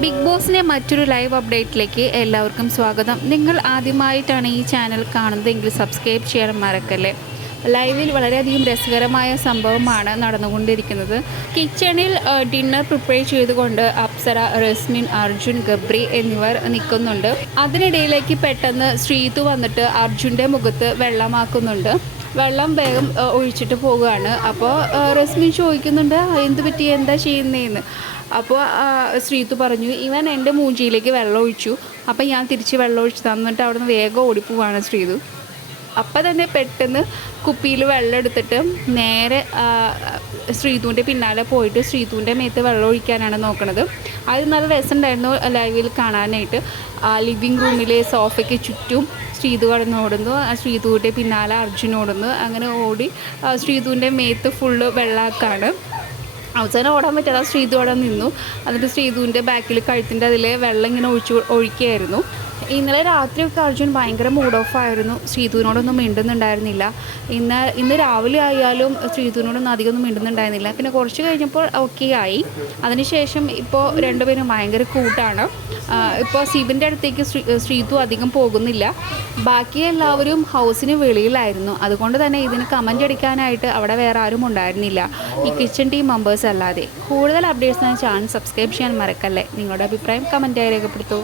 Big ബോസിന്റെ മറ്റൊരു live അപ്ഡേറ്റിലേക്ക് എല്ലാവർക്കും സ്വാഗതം. നിങ്ങൾ ആദ്യമായിട്ടാണ് ഈ ചാനൽ കാണുന്നതെങ്കിൽ സബ്സ്ക്രൈബ് ചെയ്യാൻ മറക്കല്ലേ? ലൈവിൽ വളരെയധികം രസകരമായ സംഭവമാണ് നടന്നുകൊണ്ടിരിക്കുന്നത്. കിച്ചണിൽ ഡിന്നർ പ്രിപ്പയർ ചെയ്തുകൊണ്ട് അപ്സര റസ്മിൻ അർജുൻ ഗബ്രി എന്നിവർ നിൽക്കുന്നുണ്ട്. അതിനിടയിലേക്ക് പെട്ടെന്ന് ശ്രീതു വന്നിട്ട് അർജുന്റെ മുഖത്ത് വെള്ളമാക്കുന്നുണ്ട്. വെള്ളം വേഗം ഒഴിച്ചിട്ട് പോവുകയാണ്. അപ്പോൾ റസ്മിൻ ചോദിക്കുന്നുണ്ട് എന്ത് പറ്റി? എന്താ ചെയ്യുന്നതെന്ന് അപ്പോൾ ശ്രീതു പറഞ്ഞു ഇവൻ എന്റെ മൂഞ്ചിയിലേക്ക് വെള്ളം ഒഴിച്ചു. അപ്പോൾ ഞാൻ തിരിച്ച് വെള്ളം ഒഴിച്ചു തന്നിട്ട് അവിടെ നിന്ന് വേഗം ഓടിപ്പോവാണ് ശ്രീതു. അപ്പം തന്നെ പെട്ടെന്ന് കുപ്പിയിൽ വെള്ളം എടുത്തിട്ട് നേരെ ശ്രീതുവിന്റെ പിന്നാലെ പോയിട്ട് ശ്രീതുവിന്റെ മേത്ത് വെള്ളം ഒഴിക്കാനാണ് നോക്കണത്. അത് നല്ല രസമുണ്ടായിരുന്നു ലൈവിൽ കാണാനായിട്ട്. ലിവിങ് റൂമിലെ സോഫയ്ക്ക് ചുറ്റും ശ്രീതു കടന്ന് ഓടുന്നു. ആ ശ്രീതുവിന്റെ പിന്നാലെ അർജുൻ ഓടുന്നു. അങ്ങനെ ഓടി ശ്രീതുവിന്റെ മേത്ത് ഫുള്ള് വെള്ളാക്കാണ്. അവസാനം ഓടാൻ പറ്റാതെ ശ്രീതു അവിടെ നിന്നു. എന്നിട്ട് ശ്രീതുവിന്റെ ബാക്കിൽ കഴുത്തിന്റെ അതിലെ വെള്ളം ഇങ്ങനെ ഒഴിച്ചു ഒഴിക്കുകയായിരുന്നു ഇന്നലെ രാത്രിയൊക്കെ അർജുൻ ഭയങ്കര മൂഡ് ഓഫ് ആയിരുന്നു. ശ്രീതുവിനോടൊന്നും മിണ്ടുന്നുണ്ടായിരുന്നില്ല. ഇന്ന് ഇന്ന് രാവിലെ ആയാലും ശ്രീതുവിനോടൊന്നും അധികമൊന്നും മിണ്ടുന്നുണ്ടായിരുന്നില്ല. പിന്നെ കുറച്ച് കഴിഞ്ഞപ്പോൾ ഓക്കെ ആയി. അതിനുശേഷം ഇപ്പോൾ രണ്ടുപേരും ഭയങ്കര കൂട്ടാണ്. ഇപ്പോൾ സിബിന്റെ അടുത്തേക്ക് ശ്രീ ശ്രീതു അധികം പോകുന്നില്ല. ബാക്കി എല്ലാവരും ഹൗസിന് വെളിയിലായിരുന്നു. അതുകൊണ്ട് തന്നെ ഇതിന് കമന്റ് അടിക്കാനായിട്ട് അവിടെ വേറെ ആരും ഉണ്ടായിരുന്നില്ല. ഈ കിച്ചൺ ടീം മെമ്പേഴ്സ് അല്ലാതെ. കൂടുതൽ അപ്ഡേറ്റ്സിന് ചാനൽ സബ്സ്ക്രൈബ് ചെയ്യാൻ മറക്കല്ലേ. നിങ്ങളുടെ അഭിപ്രായം കമന്റായി രേഖപ്പെടുത്തൂ.